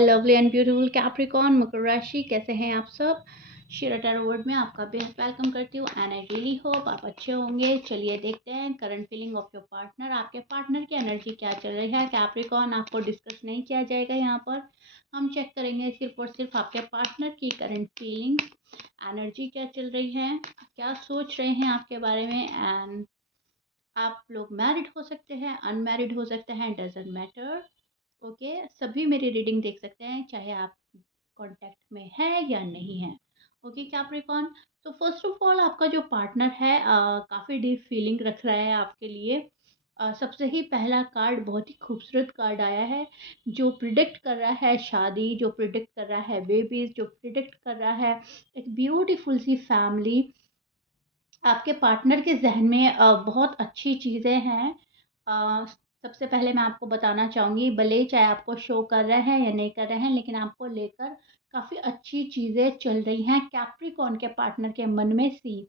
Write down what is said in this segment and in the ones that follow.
My lovely and beautiful Capricorn मकर राशि, कैसे हैं आप सब। शिरा टैरो वर्ड में आपका बेहद वेलकम करती हूँ एंड आई रियली होप आप अच्छे होंगे। चलिए देखते हैं current feeling of your partner. आपके पार्टनर की एनर्जी क्या चल रही है। कैप्रिकॉर्न आपको डिस्कस नहीं किया जाएगा, यहाँ पर हम चेक करेंगे सिर्फ और सिर्फ आपके पार्टनर की करंट फीलिंग एनर्जी क्या चल रही है, क्या सोच रहे हैं आपके बारे में। एंड आप लोग मैरिड हो सकते हैं, अनमैरिड हो सकते हैं, डजेंट मैटर। ओके, सभी मेरी रीडिंग देख सकते हैं, चाहे आप कांटेक्ट में है या नहीं है। ओके कैप्रिकॉर्न, तो फर्स्ट ऑफ ऑल आपका जो पार्टनर है काफ़ी डीप फीलिंग रख रहा है आपके लिए। सबसे ही पहला कार्ड बहुत ही खूबसूरत कार्ड आया है, जो प्रिडिक्ट कर रहा है शादी, जो प्रिडिक्ट कर रहा है बेबीज, जो प्रिडिक्ट कर रहा है एक ब्यूटीफुल सी फैमिली। आपके पार्टनर के ज़हन में बहुत अच्छी चीज़ें हैं। सबसे पहले मैं आपको बताना चाहूँगी, भले ही चाहे आपको शो कर रहे हैं या नहीं कर रहे हैं, लेकिन आपको लेकर काफ़ी अच्छी चीज़ें चल रही हैं कैप्रिकॉर्न के पार्टनर के मन में। सी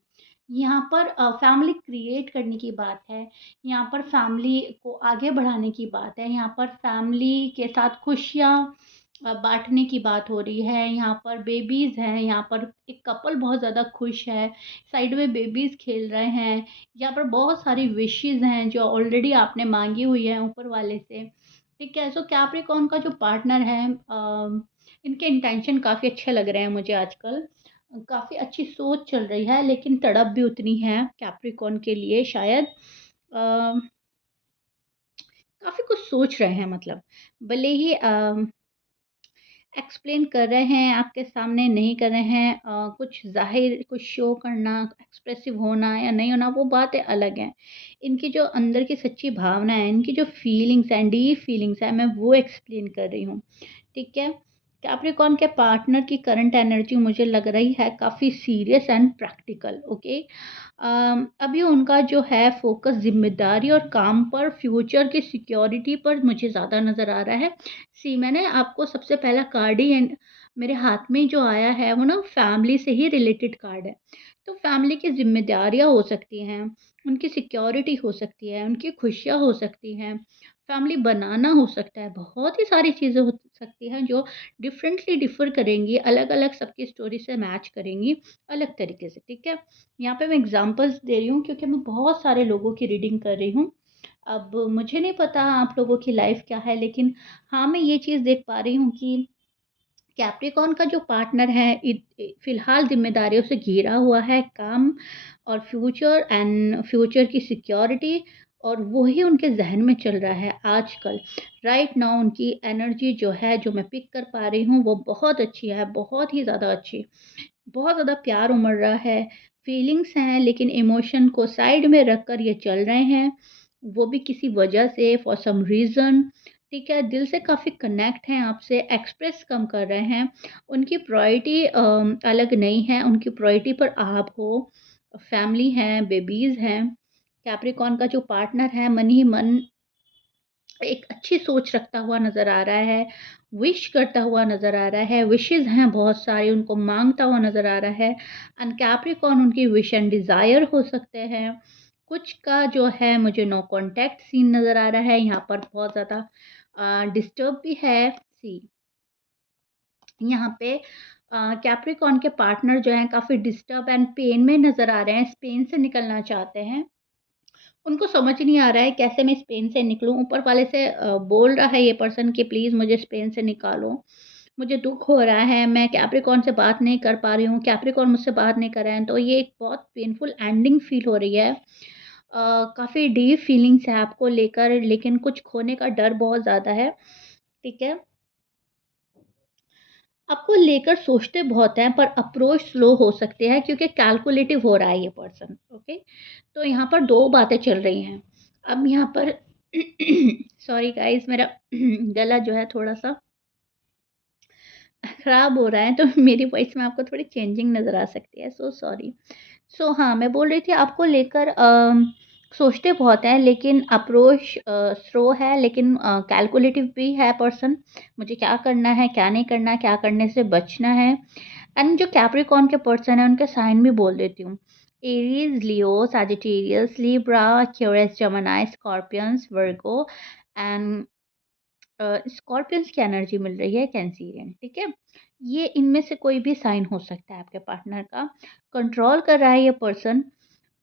यहाँ पर फैमिली क्रिएट करने की बात है, यहाँ पर फैमिली को आगे बढ़ाने की बात है, यहाँ पर फैमिली के साथ खुशियाँ बाँटने की बात हो रही है। यहाँ पर बेबीज़ हैं, यहाँ पर एक कपल बहुत ज़्यादा खुश है, साइड में बेबीज़ खेल रहे हैं। यहाँ पर बहुत सारी विशेज़ हैं जो ऑलरेडी आपने माँगी हुई है ऊपर वाले से, ठीक है। सो कैप्रिकॉर्न का जो पार्टनर है, इनके इंटेंशन काफ़ी अच्छे लग रहे हैं मुझे आजकल। काफ़ी अच्छी सोच चल रही है, लेकिन तड़प भी उतनी है कैप्रिकॉर्न के लिए शायद। काफ़ी कुछ सोच रहे हैं, मतलब भले ही एक्सप्लेन कर रहे हैं आपके सामने, नहीं कर रहे हैं। कुछ ज़ाहिर, कुछ शो करना, एक्सप्रेसिव होना या नहीं होना, वो बातें अलग हैं। इनकी जो अंदर की सच्ची भावना है, इनकी जो फीलिंग्स हैं, डीप फीलिंग्स हैं, मैं वो एक्सप्लेन कर रही हूँ, ठीक है। कैप्रिकॉर्न के पार्टनर की करंट एनर्जी मुझे लग रही है काफ़ी सीरियस एंड प्रैक्टिकल। ओके, अभी उनका जो है फोकस ज़िम्मेदारी और काम पर, फ्यूचर की सिक्योरिटी पर मुझे ज़्यादा नज़र आ रहा है। सी मैंने आपको सबसे पहला कार्ड ही एंड मेरे हाथ में जो आया है वो ना फैमिली से ही रिलेटेड कार्ड है। तो फैमिली की ज़िम्मेदारियाँ हो सकती हैं, उनकी सिक्योरिटी हो सकती है, उनकी खुशियाँ हो सकती हैं, फैमिली बनाना हो सकता है, बहुत ही सारी चीज़ें हो सकती हैं जो डिफरेंटली डिफ़र करेंगी, अलग-अलग सबकी स्टोरी से मैच करेंगी अलग तरीके से, ठीक है। यहाँ पे मैं एग्ज़ाम्पल्स दे रही हूँ क्योंकि मैं बहुत सारे लोगों की रीडिंग कर रही हूँ। अब मुझे नहीं पता आप लोगों की लाइफ़ क्या है, लेकिन हाँ, मैं ये चीज़ देख पा रही हूँ कि कैप्रिकॉर्न का जो पार्टनर है फ़िलहाल ज़िम्मेदारियों से घिरा हुआ है, काम और फ्यूचर की सिक्योरिटी, और वही उनके ज़हन में चल रहा है आजकल। राइट नाउ उनकी एनर्जी जो है, जो मैं पिक कर पा रही हूँ, वो बहुत अच्छी है, बहुत ही ज़्यादा अच्छी। बहुत ज़्यादा प्यार उमड़ रहा है, फीलिंग्स हैं, लेकिन इमोशन को साइड में रख कर ये चल रहे हैं, वो भी किसी वजह से, फॉर सम रीज़न, ठीक है। दिल से काफ़ी कनेक्ट हैं आपसे, एक्सप्रेस कम कर रहे हैं। उनकी प्रायोरिटी अलग नहीं है, उनकी प्रायोरिटी पर आप हो, फैमिली है, बेबीज़ हैं। कैप्रिकॉर्न का जो पार्टनर है, मन ही मन एक अच्छी सोच रखता हुआ नज़र आ रहा है, विश करता हुआ नज़र आ रहा है, विशेज़ हैं बहुत सारी, उनको माँगता हुआ नज़र आ रहा है। एंड कैप्रिकॉर्न उनकी विश एंड डिज़ायर हो सकते हैं। कुछ का जो है मुझे नो कॉन्टैक्ट सीन नज़र आ रहा है, यहाँ पर बहुत ज़्यादा डिस्टर्ब भी है। सी यहाँ पे कैप्रिकॉर्न के पार्टनर जो हैं काफ़ी डिस्टर्ब एंड पेन में नज़र आ रहे हैं, इस पेन से निकलना चाहते हैं। उनको समझ नहीं आ रहा है कैसे मैं इस पेन से निकलूँ। ऊपर वाले से बोल रहा है ये पर्सन कि प्लीज़ मुझे इस पेन से निकालो। मुझे दुःख हो रहा है, मैं कैप्रिकॉर्न से बात नहीं कर पा रही हूँ, कैप्रिकॉर्न मुझसे बात नहीं कर रहे हैं। तो ये एक बहुत पेनफुल एंडिंग फ़ील हो रही है। काफ़ी डीप फीलिंग्स है आपको लेकर, लेकिन कुछ खोने का डर बहुत ज़्यादा है, ठीक है। आपको लेकर सोचते बहुत हैं, पर अप्रोच स्लो हो सकते हैं क्योंकि कैलकुलेटिव हो रहा है ये पर्सन, ओके। तो यहाँ पर 2 बातें चल रही हैं। अब यहाँ पर सॉरी गाइज़, मेरा गला जो है थोड़ा-सा ख़राब हो रहा है, तो मेरी वॉइस में आपको थोड़ी चेंजिंग नज़र आ सकती है, सो सॉरी। सो हाँ, मैं बोल रही थी आपको लेकर सोचते बहुत हैं, लेकिन अप्रोच स्लो है, लेकिन कैलकुलेटिव भी है पर्सन। मुझे क्या करना है, क्या नहीं करना, क्या करने से बचना है। एंड जो कैप्रिकॉर्न के पर्सन हैं, उनके साइन भी बोल देती हूँ। Aries, Leo, Sagittarius, Libra, Aquarius, Gemini, Scorpions, Virgo and Scorpions की एनर्जी मिल रही है कैंसिरियन, ठीक है? ये इनमें से कोई भी साइन हो सकता है आपके पार्टनर का। कंट्रोल कर रहा है ये पर्सन,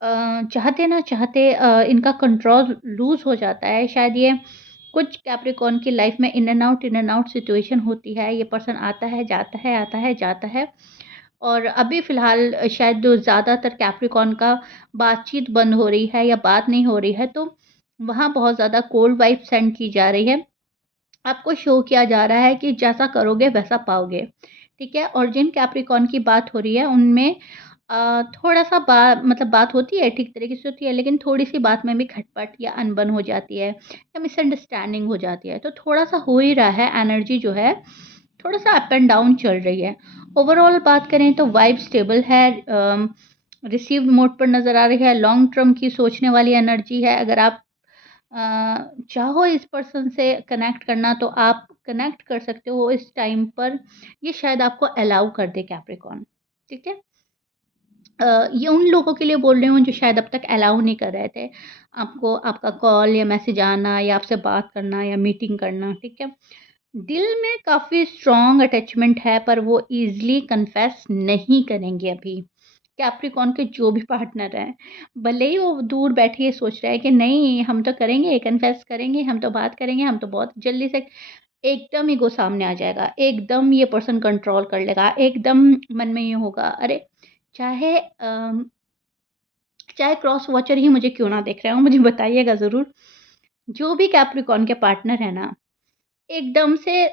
चाहते ना चाहते इनका कंट्रोल लूज़ हो जाता है। शायद ये कुछ कैप्रिकॉर्न की लाइफ में इन एंड आउट सिचुएशन होती है। ये पर्सन आता है, जाता है, आता है, जाता है। और अभी फ़िलहाल शायद जो ज़्यादातर कैप्रिकॉर्न का बातचीत बंद हो रही है या बात नहीं हो रही है, तो वहाँ बहुत ज़्यादा कोल्ड वाइब सेंड की जा रही है। आपको शो किया जा रहा है कि जैसा करोगे वैसा पाओगे, ठीक है? और जिन कैप्रिकॉर्न की बात हो रही है उनमें थोड़ा-सा मतलब बात होती है, ठीक तरीके से होती है, लेकिन थोड़ी-सी बात में भी खटपट या अनबन हो जाती है या मिसअंडरस्टैंडिंग हो जाती है। तो थोड़ा-सा हो ही रहा है, एनर्जी जो है थोड़ा-सा अप एंड डाउन चल रही है। ओवरऑल बात करें तो वाइब स्टेबल है, रिसीव्ड मोड पर नज़र आ रही है, लॉन्ग टर्म की सोचने वाली एनर्जी है। अगर आप अ, चाहो इस पर्सन से कनेक्ट करना तो आप कनेक्ट कर सकते हो इस टाइम पर। ये शायद आपको अलाउ कर दे कैप्रिकॉर्न, ठीक है? ये उन लोगों के लिए बोल रही हूँ जो शायद अब तक अलाउ नहीं कर रहे थे आपको आपका कॉल या मैसेज आना या आपसे बात करना या मीटिंग करना, ठीक है? दिल में काफ़ी स्ट्रॉन्ग अटैचमेंट है, पर वो ईज़िली कन्फेस नहीं करेंगे अभी। कैप्रिकॉर्न के जो भी पार्टनर हैं, भले ही वो दूर बैठे ये सोच रहे हैं कि नहीं हम तो करेंगे, कन्फेस करेंगे, हम तो बात करेंगे, हम तो बहुत जल्दी से एकदम ईगो सामने आ जाएगा, एकदम ये पर्सन कंट्रोल कर लेगा, एकदम मन में ये होगा, अरे! चाहे चाहे क्रॉस वॉचर ही मुझे क्यों ना देख रहे हो, मुझे बताइएगा ज़रूर। जो भी कैप्रिकॉर्न के पार्टनर है ना, एकदम से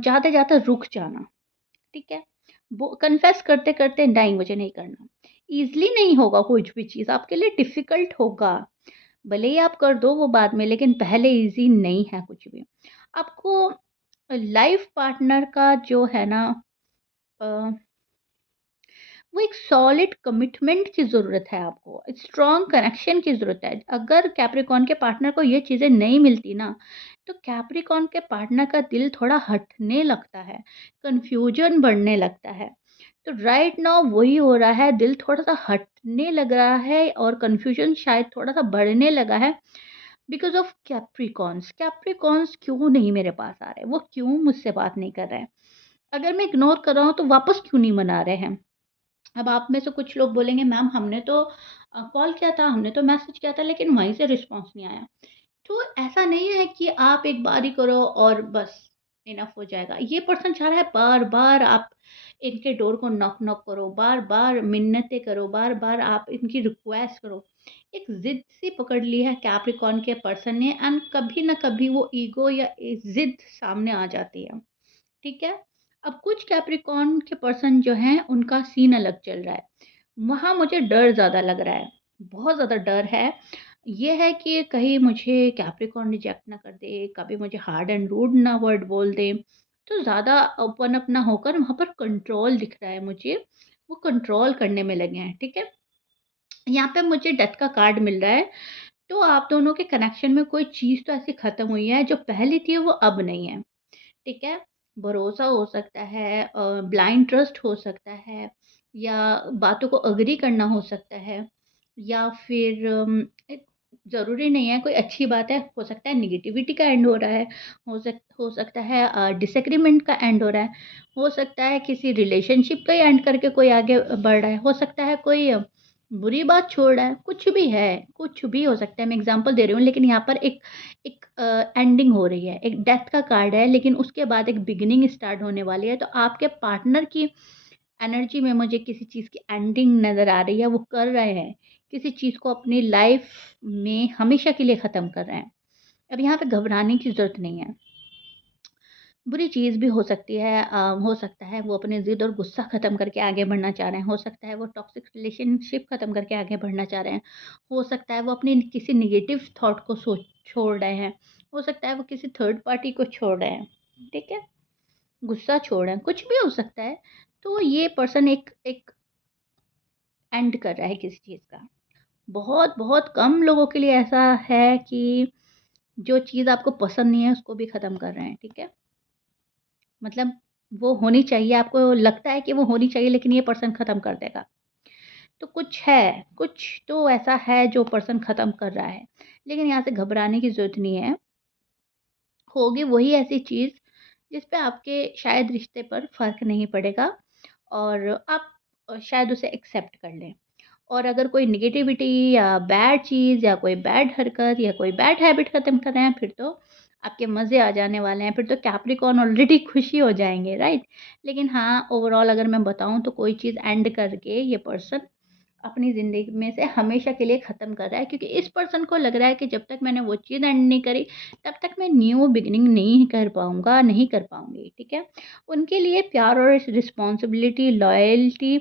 जाते-जाते रुक जाना, ठीक है? वो कन्फेस करते-करते नहीं मुझे नहीं करना। ईज़िली नहीं होगा कुछ भी चीज़, आपके लिए डिफ़िकल्ट होगा। भले ही आप कर दो वो बाद में, लेकिन पहले ईज़ी नहीं है कुछ भी। आपको लाइफ़ पार्टनर का जो है ना अ वो एक सॉलिड कमिटमेंट की ज़रूरत है आपको, स्ट्रॉन्ग कनेक्शन की ज़रूरत है। अगर कैप्रिकॉर्न के पार्टनर को ये चीज़ें नहीं मिलती ना, तो कैप्रिकॉर्न के पार्टनर का दिल थोड़ा हटने लगता है, कन्फ्यूजन बढ़ने लगता है। तो राइट नाउ वही हो रहा है, दिल थोड़ा-सा हटने लग रहा है और कन्फ्यूजन शायद थोड़ा-सा बढ़ने लगा है बिकॉज़ ऑफ कैप्रिकॉर्न्स। कैप्रिकॉर्न्स क्यों नहीं मेरे पास आ रहे हैं? वो क्यों मुझसे बात नहीं कर रहे हैं? अगर मैं इग्नोर कर रहा हूँ, तो वापस क्यों नहीं मना रहे हैं? अब आप में से कुछ लोग बोलेंगे मैम हमने तो कॉल किया था, हमने तो मैसेज किया था लेकिन वहीं से रिस्पॉन्स नहीं आया। तो ऐसा नहीं है कि आप एक बार ही करो और बस इनफ हो जाएगा। ये पर्सन चाह रहा है बार-बार आप इनके डोर को नॉक-नॉक करो, बार-बार मिन्नतें करो, बार-बार आप इनकी रिक्वेस्ट करो। एक ज़िद सी पकड़ ली है कैप्रिकॉर्न के पर्सन ने एंड कभी न कभी वो ईगो या ज़िद सामने आ जाती है। ठीक है? अब कुछ कैप्रिकॉर्न के पर्सन जो हैं, उनका सीन अलग चल रहा है। वहाँ मुझे डर ज़्यादा लग रहा है, बहुत ज़्यादा डर है। ये है कि कहीं मुझे कैप्रिकॉर्न रिजेक्ट ना कर दे, कभी मुझे हार्ड एंड रूड ना वर्ड बोल दे। तो ज़्यादा ओपन अप ना होकर वहाँ पर कंट्रोल दिख रहा है मुझे, वो कंट्रोल करने में लगे हैं, ठीक है? यहाँ पे मुझे डेथ का कार्ड मिल रहा है, तो आप दोनों के कनेक्शन में कोई चीज़ तो ऐसी ख़त्म हुई है, जो पहले थी वो अब नहीं है। ठीक है? भरोसा हो सकता है, ब्लाइंड ट्रस्ट हो सकता है या बातों को एग्री करना हो सकता है या फिर एक ज़रूरी नहीं है कोई अच्छी बात है, हो सकता है नेगेटिविटी का एंड हो रहा है, हो सकता है डिसएग्रीमेंट का एंड हो रहा है, हो सकता है किसी रिलेशनशिप का ही एंड करके कोई आगे बढ़ रहा है, हो सकता है कोई बुरी बात छोड़ रहा है, कुछ भी हो सकता है। मैं एग्ज़ाम्पल दे रही हूँ लेकिन यहाँ पर एक एक एंडिंग हो रही है, एक डेथ का कार्ड है लेकिन उसके बाद एक बिगिनिंग स्टार्ट होने वाली है। तो आपके पार्टनर की एनर्जी में मुझे किसी चीज़ की एंडिंग नज़र आ रही है, वो कर रहे हैं, किसी चीज़ को अपनी लाइफ़ में हमेशा के लिए ख़त्म कर रहे हैं। अब यहाँ पे घबराने की ज़रूरत नहीं है। बुरी चीज़ भी हो सकती है, हो सकता है वो अपनी ज़िद और गुस्सा ख़त्म करके आगे बढ़ना चाह रहे हैं, हो सकता है वो टॉक्सिक रिलेशनशिप ख़त्म करके आगे बढ़ना चाह रहे हैं, हो सकता है वो अपनी किसी नेगेटिव थॉट को सोच छोड़ रहे हैं, हो सकता है वो किसी थर्ड पार्टी को छोड़ रहे हैं, ठीक है? गुस्सा छोड़ रहे हैं, कुछ भी हो सकता है। तो ये पर्सन एक एक एंड कर रहा है किसी चीज़ का। बहुत कम लोगों के लिए ऐसा है कि जो चीज़ आपको पसंद नहीं है उसको भी ख़त्म कर रहे हैं, ठीक है? मतलब वो होनी चाहिए, आपको लगता है कि वो होनी चाहिए लेकिन ये पर्सन ख़त्म कर देगा। तो कुछ तो ऐसा है जो पर्सन ख़त्म कर रहा है। लेकिन यहाँ से घबराने की ज़रूरत नहीं है। होगी वही ऐसी चीज़ जिस पे आपके शायद रिश्ते पर फ़र्क नहीं पड़ेगा और आप शायद उसे एक्सेप्ट कर लें। और अगर कोई नेगेटिविटी या बैड चीज़ या कोई बैड हरकत या कोई बैड हैबिट ख़त्म कर रहे हैं, फिर तो आपके मज़े आ जाने वाले हैं, फिर तो कैप्रिकॉर्न ऑलरेडी खुश ही हो जाएँगे, राइट? लेकिन हाँ, ओवरऑल अगर मैं बताऊँ तो कोई चीज़ एंड करके ये पर्सन अपनी ज़िंदगी में से हमेशा के लिए ख़त्म कर रहा है, क्योंकि इस पर्सन को लग रहा है कि जब तक मैंने वो चीज़ एंड नहीं करी, तब तक मैं न्यू बिगिनिंग नहीं कर पाऊँगा, नहीं कर पाऊँगी, ठीक है? उनके लिए प्यार और responsibility, loyalty,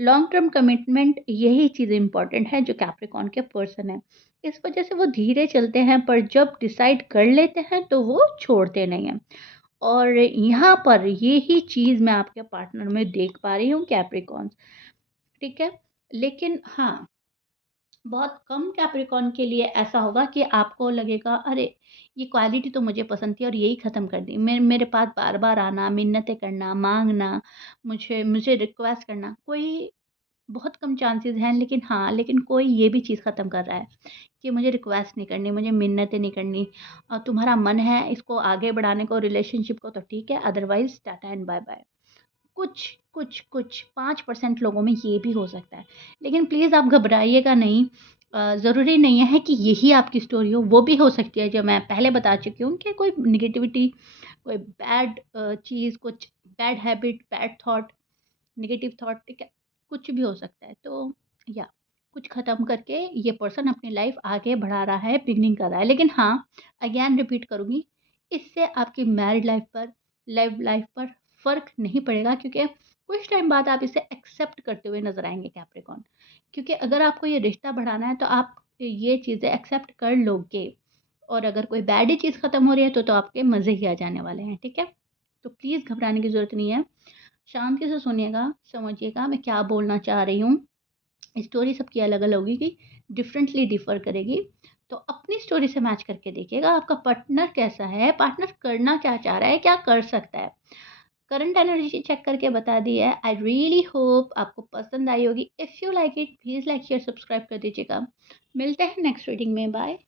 long term commitment यही चीज़ें इंपॉर्टेंट है जो कैप्रिकॉर्न के पर्सन हैं। इस वजह से वो धीरे चलते हैं, पर जब डिसाइड कर लेते हैं तो वो छोड़ते नहीं हैं। और यहाँ पर यही चीज़ मैं आपके पार्टनर में देख पा रही हूँ, कैप्रिकॉर्न्स, ठीक है? लेकिन हाँ, बहुत कम कैप्रिकॉर्न के लिए ऐसा होगा कि आपको लगेगा, अरे! ये क्वालिटी तो मुझे पसंद थी और यही ख़त्म कर दी। मेरे पास बार-बार आना, मिन्नतें करना, माँगना, मुझे मुझे रिक्वेस्ट करना, कोई बहुत कम चांसेज़ हैं, लेकिन हाँ, लेकिन कोई ये भी चीज़ ख़त्म कर रहा है कि मुझे रिक्वेस्ट नहीं करनी, मुझे मिन्नतें नहीं करनी। तुम्हारा मन है इसको आगे बढ़ाने को, रिलेशनशिप को, तो ठीक है, अदरवाइज़ टाटा एंड बाय-बाय। कुछ 5% लोगों में ये भी हो सकता है। लेकिन प्लीज़ आप घबराइएगा नहीं। ज़रूरी नहीं है कि यही आपकी स्टोरी हो, वो भी हो सकती है जो मैं पहले बता चुकी हूँ कि कोई नेगेटिविटी, कोई बैड चीज़, कुछ bad habit, bad thought, negative thought, ठीक है? कुछ भी हो सकता है। तो या कुछ ख़त्म करके ये पर्सन अपनी लाइफ़ आगे बढ़ा रहा है, बिगिनिंग कर रहा है। लेकिन हाँ, अगेन रिपीट करूँगी, इससे आपकी मैरिड लाइफ़ पर, लव लाइफ़ पर फ़र्क नहीं पड़ेगा, क्योंकि कुछ टाइम बाद आप इसे एक्सेप्ट करते हुए नज़र आएँगे, कैप्रिकॉर्न। क्योंकि अगर आपको ये रिश्ता बढ़ाना है तो आप ये चीज़ें एक्सेप्ट कर लोगे, और अगर कोई बैड ही चीज़ ख़त्म हो रही है तो आपके मज़े ही आ जाने वाले हैं, ठीक है? तो प्लीज़ घबराने की ज़रूरत नहीं है। शांति से सुनिएगा, समझिएगा मैं क्या बोलना चाह रही हूँ। स्टोरी सबकी अलग-अलग होगी, डिफरेंटली डिफ़र करेगी। तो अपनी स्टोरी से मैच करके देखिएगा आपका पार्टनर कैसा है, पार्टनर करना क्या चाह रहा है, क्या कर सकता है। करंट एनर्जी चेक करके बता दी है। आई रियली होप आपको पसंद आई होगी। If you like it please like, share, subscribe कर दीजिएगा। मिलते हैं नेक्स्ट रीडिंग में। बाय।